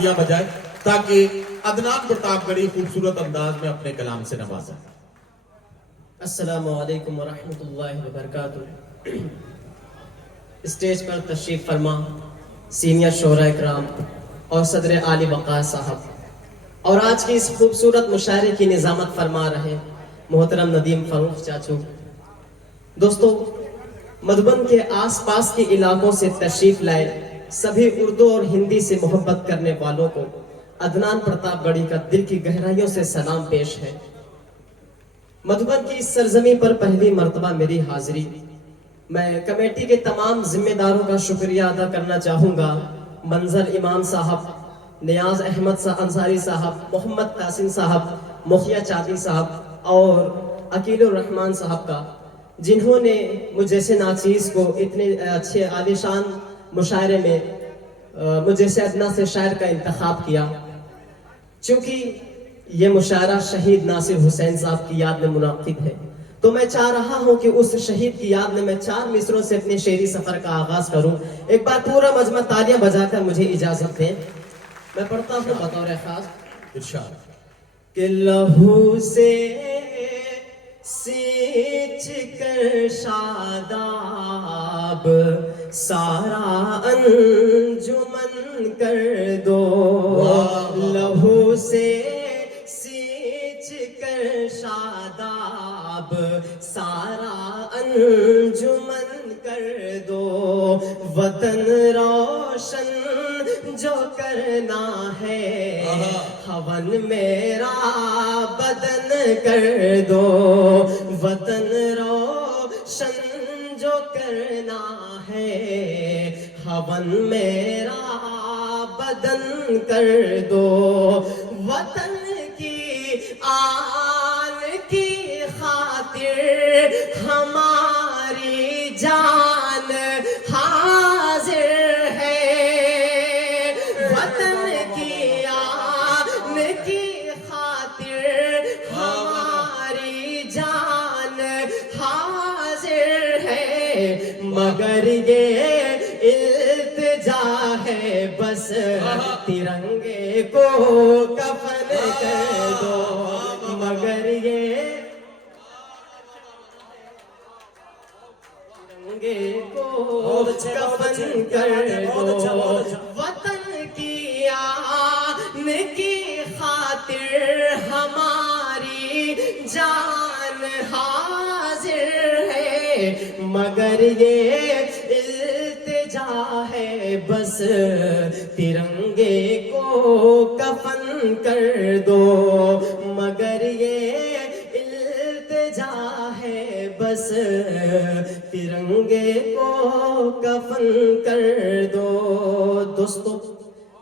तालियां बजाएं ताकि अदनान प्रतापगढ़ी खूबसूरत अंदाज में अपने कलाम से नवाजा। अस्सलामु अलैकुम व रहमतुल्लाहि व बरकातुहू। स्टेज पर तशरीफ फरमा सीनियर शोरा इकराम और सदर आली वक़ार साहब और आज की इस खूबसूरत मुशायरे की निज़ामत फरमा रहे मोहतरम नदीम फ़ारूक चाचू। दोस्तों, मधुबन के आसपास के इलाकों से तशरीफ लाए सभी उर्दू और हिंदी से मोहब्बत करने वालों को अदनान प्रतापगढ़ी का दिल की गहराइयों से सलाम पेश है। मधुबन की इस सरजमी पर पहली मर्तबा मेरी हाजिरी। मैं कमेटी के तमाम जिम्मेदारों का शुक्रिया अदा करना चाहूँगा। मंजर इमाम साहब, नियाज अहमद अंसारी साहब, मोहम्मद कासिम साहब, मुखिया चादी साहब और अकीलुर रहमान साहब का, जिन्होंने मुझ जैसे नाचीज़ को इतने अच्छे आलिशान मुशायरे में मुझ जैसे अदना से शायर का इंतखाब किया। चूँकि ये मुशायरा शहीद नासिर हुसैन साहब की याद में मुनाकिद है, तो मैं चाह रहा हूँ कि उस शहीद की याद में मैं 4 मिसरों से अपने शेरी सफ़र का आगाज़ करूँ। एक बार पूरा मजमा तालियां बजाकर मुझे इजाज़त दें। मैं पढ़ता हूँ बतौर ख़ास। इरशाद। कि लहू से सींच कर शादाब सारा अंजुमन कर दो, लहू से सींच कर शादाब सारा अंजुमन कर दो, वतन रोशन जो करना है हवन मेरा बदन कर दो, वतन रोशन जो करना है हवन मेरा बदन कर दो, वतन की आन की खातिर हमारी जान हाजिर है, वतन की आन की खातिर हमारी जान हाजिर है, मगर ये इल्तिजा है बस तिरंगे को कफन कर दो, मगर ये तिरंगे को कफन कर दो, वतन की आन की खातिर हमारी जान हाजिर है, मगर ये इल्तिजा है बस तिरंगे को कफन कर दो, मगर ये इल्तिजा है बस तिरंगे को कफन कर दो। दोस्तों,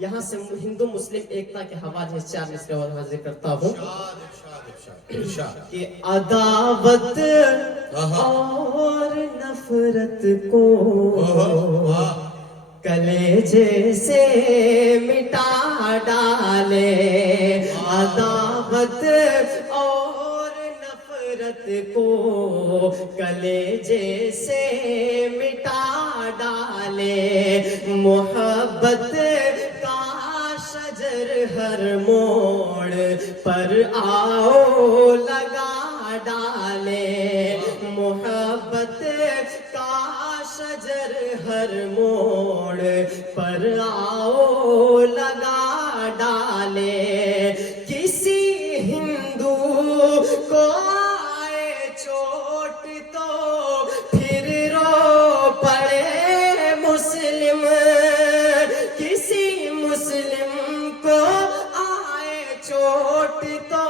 यहाँ से हिंदू मुस्लिम एकता के हवाले से 4 मिसरे और हाजिर करता हूँ कि अदावत और नफरत को कलेजे से मिटा डाले, अदावत और नफरत को कलेजे से मिटा डाले, मोहब्बत का शजर हर मोड़ पर आओ लगा डाले, मोहब्बत का शजर हर मोड़ पर आओ लगा डाले, किसी हिंदू को आए चोट तो फिर रो पड़े मुस्लिम, किसी मुस्लिम को आए चोट तो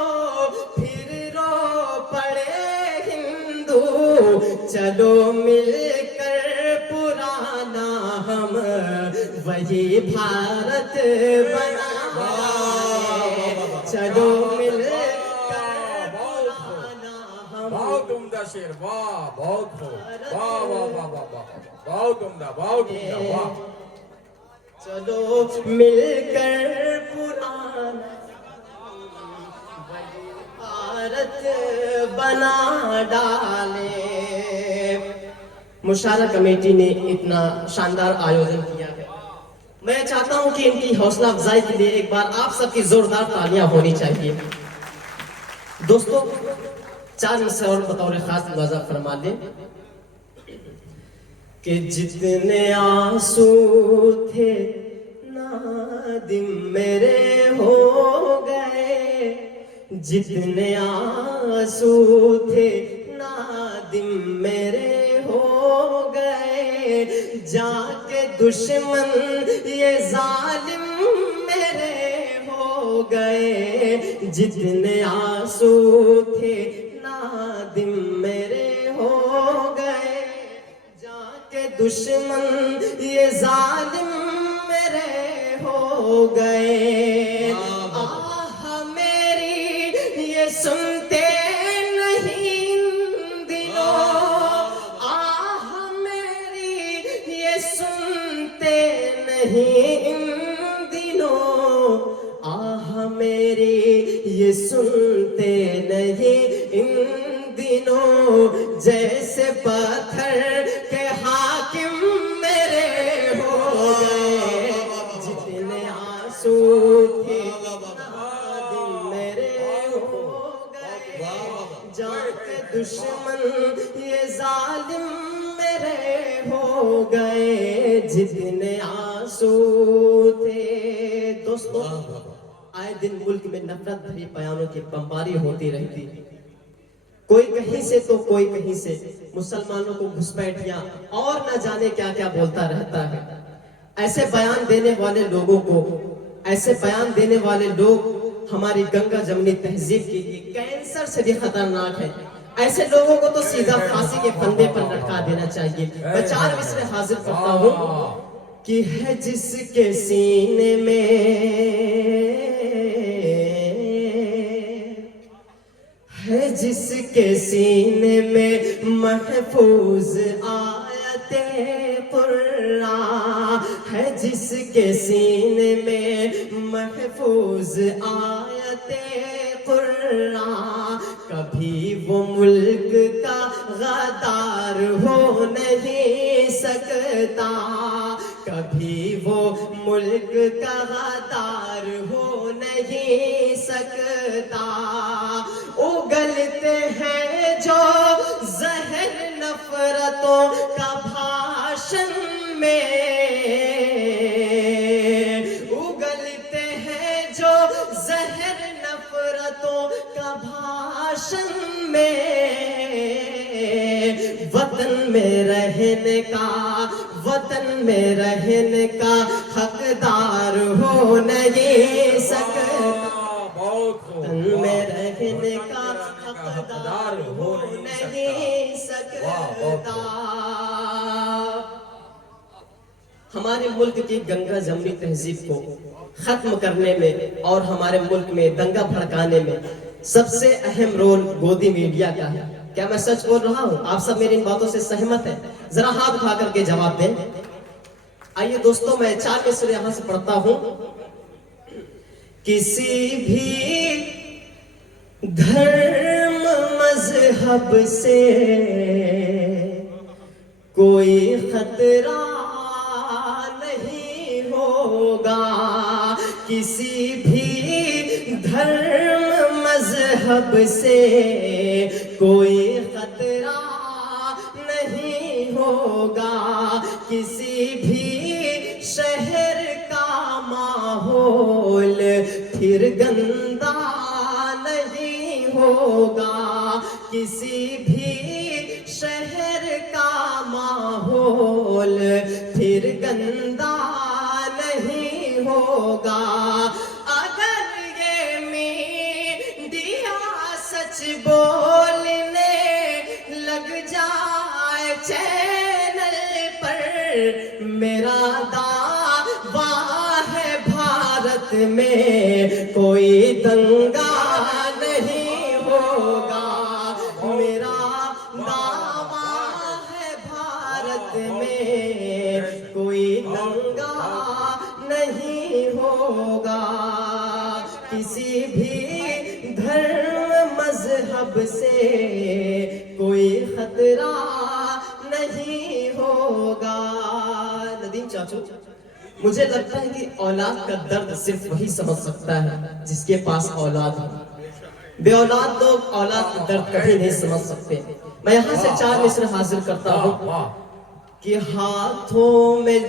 फिर रो पड़े हिंदू, चलो मिलकर पुराना हम वही भारत बनाए, चलो मिलकर पुराना हम। बहुत उम्दा शेर, वाह, बहुत हो, वाह वाह वाह वाह वाह, बहुत उम्दा, बहुत उम्दा, वाह। चलो मिलकर पुराना भारत बना डाले। मुशायरा कमेटी ने इतना शानदार आयोजन किया है। मैं चाहता हूं कि इनकी हौसला अफजाई के लिए एक बार आप सबकी जोरदार तालियां होनी चाहिए। दोस्तों, 4 मिसरे और बतौर खास नवाजा फरमा लें कि जितने आंसू थे नादिम मेरे हो गए, जितने आंसू थे नादिम मेरे हो गए, जाके दुश्मन ये जालिम मेरे हो गए, जितने आंसू थे नादिम मेरे हो गए, जाके दुश्मन ये जालिम मेरे हो गए। आह मेरी ये सुनते नहीं इन दिनों, आह मेरी ये सुनते नहीं इन दिनों, आह मेरी ये सुनते नहीं इन दिनों, जैसे पत्थर के हाकिम मेरे हो गए, जितने आंसू थे नादिम मेरे हो गए, जाके दुश्मन ये जालिम मेरे हो गए, जितने आंसू थे। दोस्तों, आए दिन मुल्क में नफरत भरी बयानों की बमबारी होती रहती, कोई कहीं से तो कोई कहीं से मुसलमानों को घुसपैठियां और न जाने क्या क्या बोलता रहता है। ऐसे बयान देने वाले लोगों को, ऐसे बयान देने वाले लोग हमारी गंगा जमनी तहजीब के लिए कैंसर से भी खतरनाक है। ऐसे लोगों को तो सीधा फांसी के फंदे पर लटका देना चाहिए। मैं 4 मिसरे हाजिर करता हूं कि है जिसके सीने में, है जिसके सीने में महफूज आयते कुरान, है जिसके सीने में महफूज आयते कुरान, कभी वो मुल्क का गद्दार हो नहीं सकता, कभी वो मुल्क का गद्दार हो नहीं सकता। उगलते हैं जो जहर नफरतों का भाषण में, उगलते हैं जो जहर नफरतों का भाषण में, वतन में रहने का, वतन में रहने का हकदार हो नहीं सकता, वतन में रहने का हकदार हो नहीं सकता। हमारे मुल्क की गंगा जमनी तहजीब को खत्म करने में और हमारे मुल्क में दंगा भड़काने में सबसे अहम रोल गोदी मीडिया का है। क्या मैं सच बोल रहा हूं? आप सब मेरी इन बातों से सहमत हैं? जरा हाथ उठा करके जवाब दें। आइए दोस्तों, मैं 4 मिसरे यहां से पढ़ता हूं। किसी भी धर्म मजहब से कोई खतरा नहीं होगा, किसी भी धर्म मजहब से कोई खतरा नहीं होगा, किसी भी शहर का माहौल फिर गंदा नहीं होगा, किसी भी शहर का माहौल फिर गंदा नहीं होगा। अगर ये मीडिया सच बोलने लग जाए चैनल पर, मेरा दावा है भारत में कोई दंगा नहीं होगा, मेरा दावा है भारत में कोई दंगा नहीं होगा, किसी भी धर्म मजहब से कोई खतरा नहीं होगा। नदीम चाचू, مجھے لگتا ہے کہ اولاد کا درد صرف وہی سمجھ سکتا ہے جس کے پاس اولاد ہو. بے اولاد لوگ اولاد کا درد کبھی نہیں سمجھ سکتے. میں یہاں سے 4 مصر حاضر کرتا واہ ہوں واہ کہ ہاتھوں میں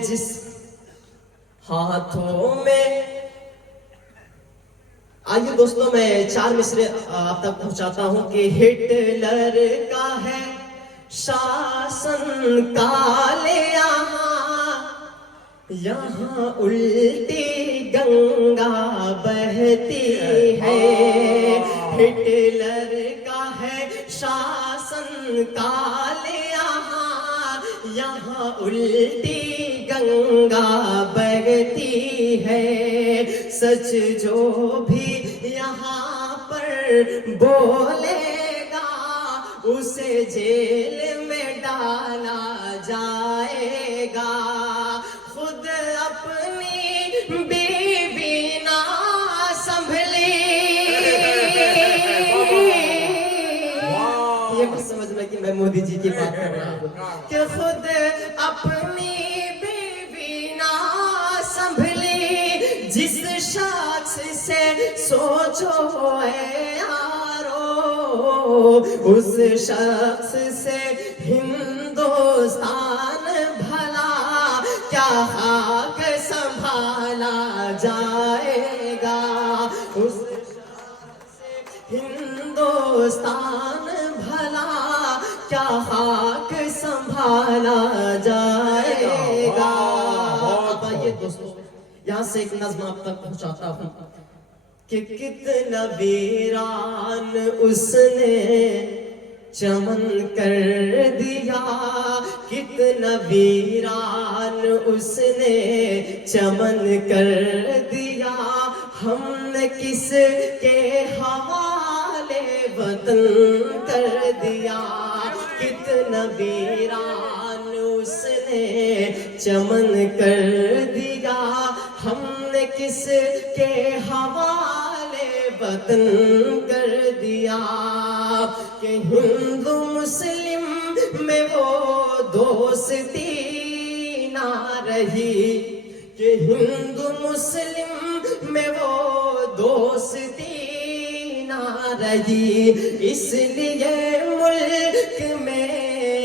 آئیے دوستوں میں 4 مصرے آپ تک پہنچاتا ہوں کہ ہٹلر کا ہے شاسن کالے یہاں الٹی گنگا بہتی ہے. ہٹلر کا ہے شاسن کالے یہاں الٹی گنگا بہتی ہے. سچ جو بھی یہاں پر بولے گا اسے جیل میں ڈالا جائے گا. خود اپنی بیوی نہ سنبھلی. یہ مت سمجھنا کہ میں مودی جی کی بات کر رہا ہوں کہ خود اپنی بیوی نہ سنبھلی. جس شخص سے سوچو اے یارو اس شخص سے ہندوستان بھلا کیا خاک سنبھالا جائے گا. اس شخص سے ہندوستان بھلا کیا خاک سنبھالا جائے گا. اب آئیے دوستو یہاں سے ایک نظم آپ تک پہنچاتا ہوں کہ کتنا ویران اس نے چمن کر دیا. کتنا ویران اس نے چمن کر دیا. ہم نے کس کے حوالے وطن کر دیا. کتنا ویران اس نے چمن کر دیا. ہم نے کس کے حوالے وطن کر دیا. کہ ہندو مسلم میں وہ دوستی نہ رہی. کہ ہندو مسلم میں وہ دوستی نہ رہی. اس لیے ملک میں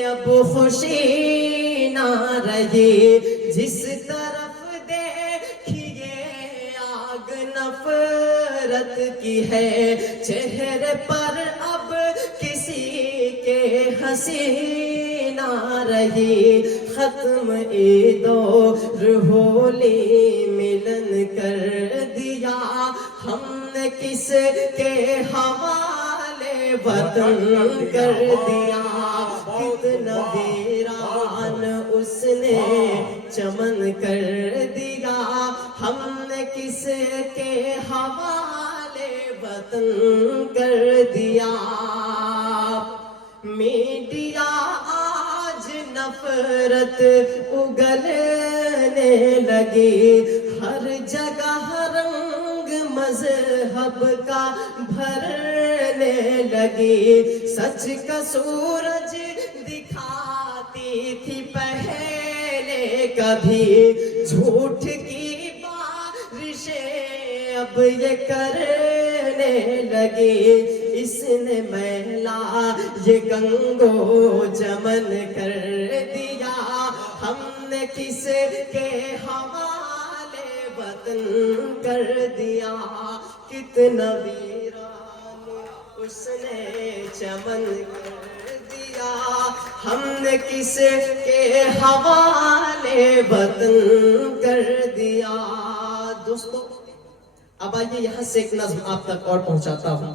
اب خوشی نہ رہی. جس طرف دیکھیے آگ نفرت کی ہے. چہرے پر اب کسی کے ہنسی نہ رہی. ختم عید و ہولی ملن کر دیا. ہم نے کس کے حوالے وطن کر دیا. کتنا ویران اس نے چمن کر دیا. ہم نے کس کے حوالے وطن کر دیا. میڈیا آج نفرت اگلنے لگی. ہر جگہ رنگ مذہب کا بھرنے لگی. سچ کا سورج دکھاتی تھی پہلے کبھی. جھوٹ کی بارشیں اب یہ کرنے لگی. اس نے میلا یہ گنگو جمن کر دیا. ہم نے کس کے حوالے وطن کر دیا. کتنا ویران اس نے چمن کر دیا. ہم نے کس کے حوالے وطن کر دیا. دوستو اب آئیے یہاں سے ایک نظم آپ تک اور پہنچاتا ہوں.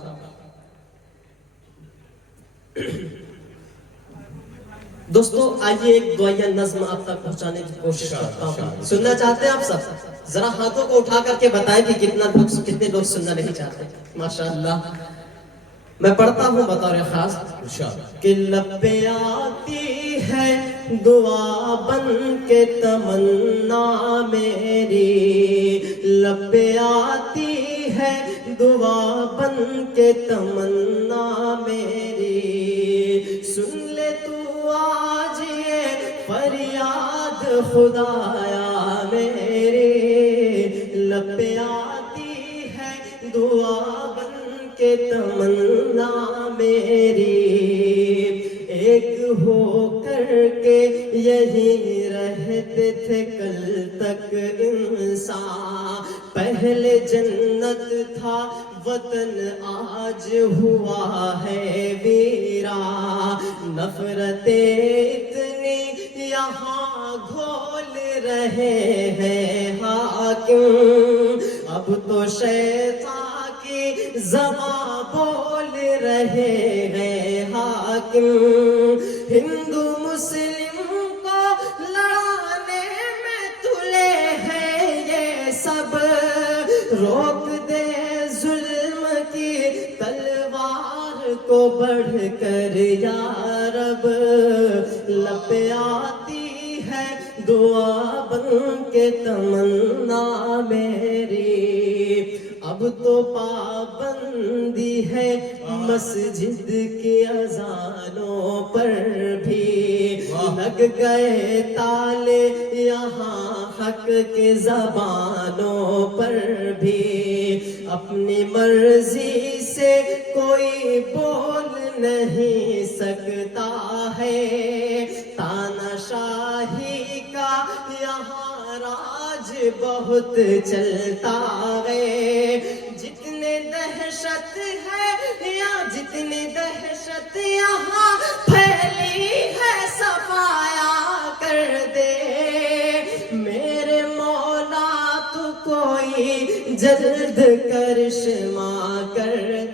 دوستو آئیے ایک دعائیہ نظم آپ تک پہنچانے کی کوشش کرتا ہوں. سننا چاہتے ہیں آپ سب؟ ذرا ہاتھوں کو اٹھا کر کے بتائیں کہ کتنے لوگ سننا نہیں چاہتے. ماشاءاللہ میں پڑھتا ہوں بطور خاص کہ لب پہ آتی ہے دعا بن کے تمنا میری. لب پہ آتی ہے دعا بن کے تمنا میری. سن لے تو آج یہ فریاد فریاد خدایا میرے لب پہ آتی ہے دعا بن کے تمنا میری ایک ہو کر کے یہی رہتے تھے کل تک انسان پہلے جنت تھا وطن آج ہوا ہے ویران نفرتیں اتنی یہاں گھول رہے ہیں حاکم اب تو شیطان کی زبان بول رہے ہیں حاکم ہندو مسلم کو لڑانے میں تلے ہیں یہ سب روک دے ظلم کی تلوار کو بڑھ کر یا رب لب پہ آتی ہے دعا بن کے تمنا میری اب تو پابندی ہے مسجد کی اذانوں پر بھی لگ گئے تالے یہاں حق کے زبانوں پر بھی اپنی مرضی سے کوئی بول نہیں سکتا ہے تانا شاہی کا یہاں راج بہت چلتا ہے جتنے دہشت ہے یا جتنی دہشت یہاں پھیلی ہے صفایا کر دے میرے مولا تو کوئی جلد کرشمہ کر